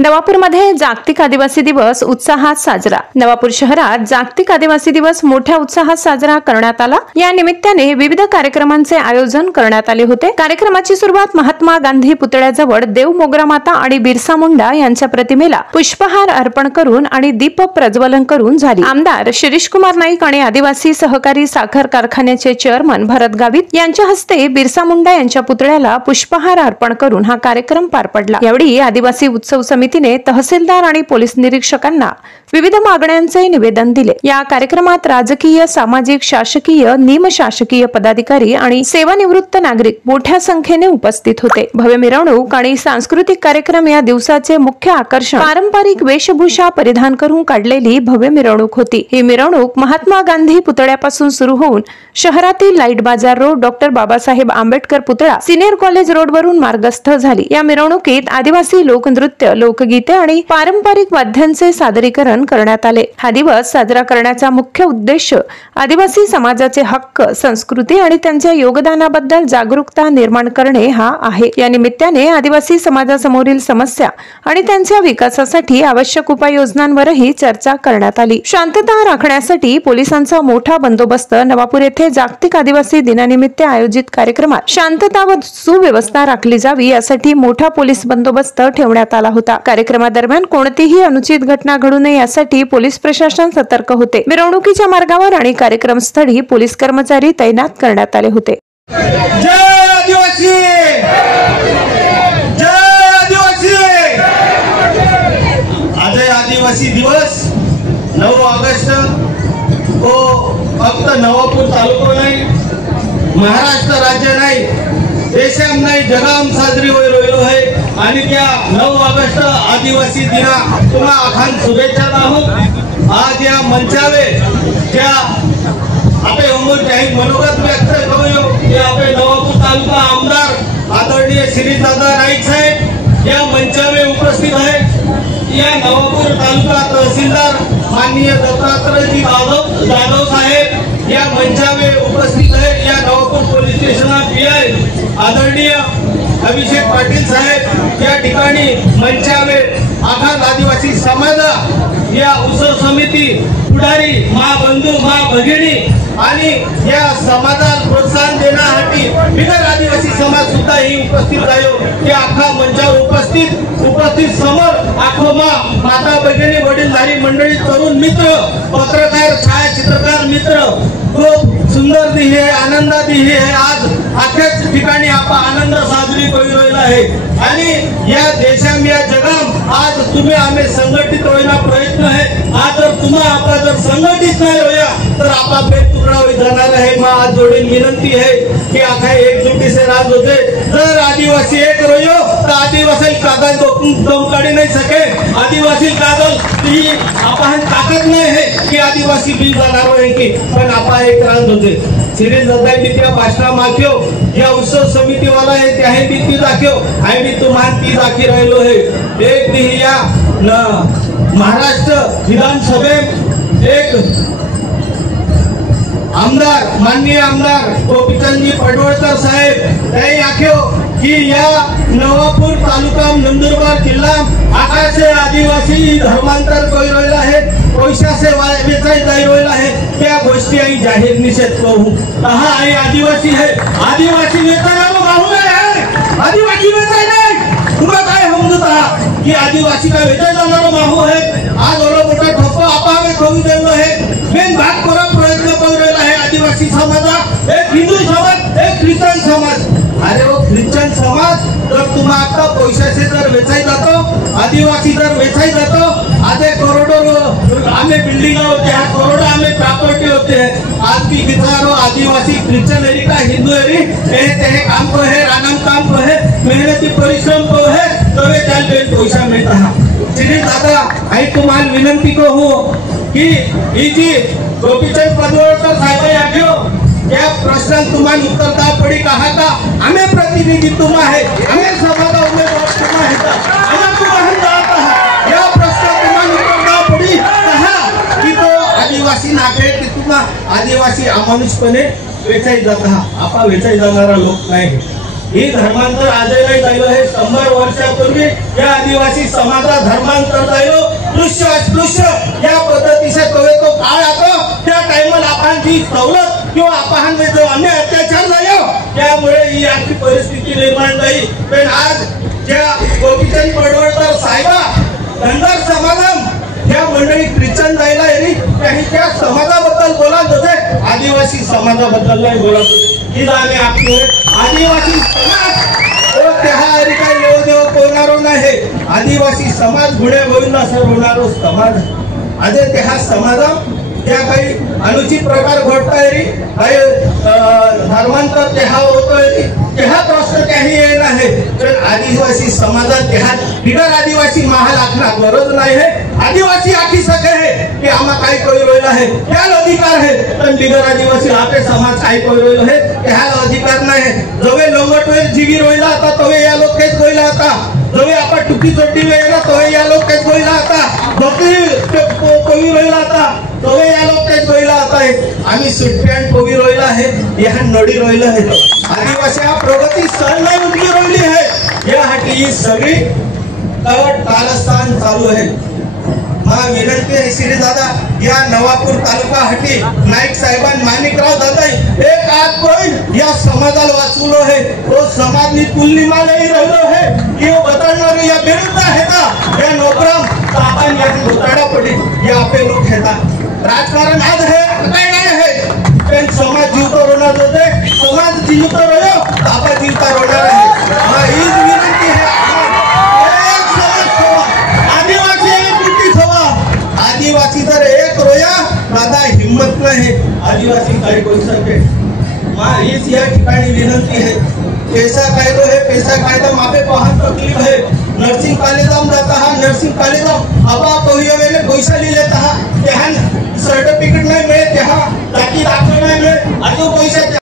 नवापूरमध्ये जागतिक आदिवासी दिवस उत्साहात साजरा। नवापूर शहरात जागतिक आदिवासी दिवस मोठ्या उत्साहात साजरा करण्यात आला। या निमित्ताने विविध कार्यक्रमांचे आयोजन करण्यात आले होते। कार्यक्रमाची सुरुवात महात्मा गांधी पुतळ्याजवळ देव मोगरा माता आणि बिरसा मुंडा यांच्या प्रतिमेला पुष्पहार अर्पण करून आणि दीप प्रज्वलन करून झाली। आमदार शिरीष कुमार नाईक आणि आदिवासी सहकारी साखर कारखान्याचे चेअरमन भरत गावित यांच्या हस्ते बिरसा मुंडा यांच्या पुतळ्याला पुष्पहार अर्पण करून हा कार्यक्रम पार पडला। यावेळी आदिवासी उत्सव समितीने तहसीलदार आणि पोलीस निरीक्षकांना विविध मागण्यांचे निवेदन दिले। या कार्यक्रमात राजकीय, सामाजिक, शासकीय, निमशासकीय पदाधिकारी आणि सेवानिवृत्त नागरिक मोठ्या संख्येने उपस्थित होते। भव्य मिरवणूक आणि सांस्कृतिक कार्यक्रम या दिवसाचे मुख्य आकर्षण पारंपरिक वेशभूषा परिधान करून काढलेली भव्य मिरवणूक होती। ही मिरवणूक महात्मा गांधी पुतळ्यापासून सुरू होऊन शहरातील लाईट बाजार रोड, डॉक्टर बाबासाहेब आंबेडकर पुतळा, सिनियर कॉलेज रोड वरून मार्गस्थ झाली। या मिरवणुकीत आदिवासी लोकनृत्य, लोकगीते आणि पारंपरिक वाद्यांचे सादरीकरण करण्यात आले। हा दिवस साजरा करण्याचा मुख्य उद्देश आदिवासी समाजाचे हक्क, संस्कृती आणि त्यांच्या योगदानाबद्दल जागरूकता निर्माण करणे हा आहे। या निमित्ताने आदिवासी समाजासमोरील समस्या आणि त्यांच्या विकासासाठी आवश्यक उपाययोजनांवरही चर्चा करण्यात आली। शांतता राखण्यासाठी पोलिसांचा मोठा बंदोबस्त। नवापूर येथे जागतिक आदिवासी दिनानिमित्त आयोजित कार्यक्रमात शांतता व सुव्यवस्था राखली जावी यासाठी मोठा पोलीस बंदोबस्त ठेवण्यात आला होता। कार्यक्रमादरम्यान कोणतीही अनुचित घटना घडू नये यासाठी पोलीस प्रशासन सतर्क होते। मिरवणुकीच्या मार्गावर आणि कार्यक्रमस्थळी पोलीस कर्मचारी तैनात करण्यात आले होते। आदिवासी दिवस 9 ऑगस्ट को फक्त नवापूर तालुका नाही, महाराष्ट्र राज्य नाही, देशाम नाही, जगाम साजरी होईल आहे। आणि त्या 9 ऑगस्ट आदिवासी दिना तुम्हा अखान शुभेच्छा आहोत। आज या मंचावे त्या आपे उमर काही मनोगत व्यक्त करूयो की आपे नवापूर तालुका आमदार आदरणीय श्रीदादा नाईक साहेब या मंचावे उपस्थित आहे। या नवापूर तालुका तहसीलदार माननीय दत्तात्रयजी जाधव साहेब या मंचावे उपस्थित आहे। या नवापूर पोलीस स्टेशन पीआय आदरणीय अभिषेक पाटील साहेब या ठिकाणी मंचावे आखात आदिवासी समाज या उत्सव समिती पुढारी मा बंधू मा भगिनी आणि या समाजाला प्रोत्साहन देण्यासाठी बिगर आदिवासी समाज सुद्धा ही उपस्थित आहे। की आखा मंचावर उपस्थित समोर आखो माता भगिनी, वडीलधारी मंडळी, तरुण मित्र, पत्रकार, छायाचित्रकार मित्र खूप सुंदर दिही आहे, आनंदा दिही आहे। आज अख्याच ठिकाणी आपण आनंद साजरी करू राहिला आहे आणि या देशाम या जगाम आज तुम्ही आम्ही संघटित होईना प्रयत्न आहे। आज जर तुम्हा आपण जर संघटित नाही होया तर आपा बेत तुकडा होई जाणार आहे। मा आज जोडीन विनंती है कि आखा एकजुटी से राज होते। जर आदिवासी एक रहो तो आदिवासी कागज दम काढी नहीं सके। आदिवासी कागज की आपण ताकत नहीं है कि आदिवासी भी जाणार है की पण आपा एक राज होते। सिरीज दादाई त्या भाषणा माख्यो या उत्सव समिती वाला है त्या है ती दाख्यो आई मी तुम्हाला ती दाखी राहिलो है। एक दी या महाराष्ट्र विधानसभेत एक आमदार माननीय आमदार गोपीचंदजी पडवळकर साहेब त्याही आख्यो की या नवापूर तालुका नंदुरबार जिल्हा आकाशे आदिवासी धर्मांतर करू राहिला आहे, पैशाचे वेचाई जाई राहिला आहे। त्या गोष्टी आई जाहीर निषेध करू। हा आई आदिवासी है, आदिवासी वेचायला माहू आहे, आदिवासी वेचाय नाही। तुम्हाला काय समजत आहात की आदिवासी का वेचाय जाणारा माहू आहे। आज ओला मोठा ठप्प आपावे करून देणं आहे। मेन भाग करा प्रयत्न करू राहिला आहे आदिवासी समाज, एक हिंदू समाज, एक ख्रिश्चन समाज। अरे वो ख्रिश्चन समाज जर तुम्हाला आता पैशाचे जर वेचाई जातो, आदिवासी जर वेचाई जातो, आधे करोडो आम्ही बिल्डिंग होते, करोडो आम्ही प्रॉपर्टी होते। आज भी किसानो आदिवासी ख्रिश्चन एरी का हिंदू एरी ते काम को है, रानम काम को है, मेहनती परिश्रम को है तबे त्याल बेन पैसा मिळता। श्री दादा आई तुम्हाला विनंती को हो की इजी गोपीचंद पडवळकर साहेब आख्यो या प्रश्न तुम्हाला उत्तर दा पडी कहा का आम्ही प्रतिनिधी तुम्हा है, आम्ही समाजा उमेदवार तुम्हा है का आम्ही तुम्हाला जात आहात। या प्रश्न तुम्हाला उत्तर दा पडी कहा की तो आदिवासी नागरिक की तुम्हा आदिवासी अमानुषपणे वेचाई जात आहात। आपा वेचाई जाणारा लोक नाही। ही धर्मांतर आजही नाही झालं आहे. 100 वर्षापूर्वी या आदिवासी समाजात धर्मांतर झालं. दृश्य अस्पृश्य या पद्धतीचा तो काळ आता त्या टाइमला आपण जी सवलत किंवा आपण जो अन्य अत्याचार झाला त्यामुळे ही आजची परिस्थिती निर्माण झाली. पण आज ज्या गोपीचंद पडवळकर साहेबा धनगर समागम ह्या मंडळी ख्रिश्चन जायला येईल काही त्या समाजाबद्दल बोलत होते, आदिवासी समाजाबद्दल नाही बोलत होते. ही जाणे आपले आदिवासी समाज त्याहारी काही देव देव कोणारो नाही. आदिवासी समाज गुणे गोविंदा सर होणारो समाज आज त्या समाजा त्या काही अनुचित प्रकार घडताय काही धर्मांतर त्या होतोय त्या प्रश्न काही येत आहे. तर आदिवासी समाजात त्या बिगर आदिवासी महाल आखना गरज नाही आहे. आदिवासी आखी सके है कि आम्हा काही कोई रोयल आहे त्याला अधिकार आहे. पण बिगर आदिवासी आपले समाज काही कोई रोयल आहे त्याला अधिकार नाही. जवे लोंगटवेल जीवी रोयला आता तवे या लोक केच गोयला आता जवे आपण टुकी चोटी वेळेला तवे या लोक केच गोयला आता बकरी कोवी रोयला आता तवे या लोक केच गोयला आता आम्ही सुट्ट्यान कोवी रोयला आहे या नडी रोयला आहे. आदिवासी हा प्रगती सण नाही उठली रोयली आहे यासाठी ही सगळी कवट कारस्थान चालू आहे. मला विनंती आहे श्री दादा या नवापूर तालुका हटी नाईक साहेबान माणिकराव दादा एक आज कोई या समाजाला वाचवलो आहे. तो समाजनी तुलनीमालाही राहिलो आहे की बदलणार या विरुद्ध आहे का या नोकराम आपण या घोटाळा पडी या आपले लोक आहेत. राजकारण आज है काय नाही आहे पण समाज जीवतो रोणार होते समाज जीवतो रोयो आपण जीवता रोणार आहे. हीच विनंती आहे. आदिवासी तर एक रोया दादा हिम्मत नाही आदिवासी काही करू सके. हीच या ठिकाणी विनंती है. पैसा कायदो है पैसा कायदा मापे पाहन तकलीफ है. नर्सिंग कॉलेज जाता हा नर्सिंग कॉलेज अबा पहियो वेले पैसा लिहिलेत हा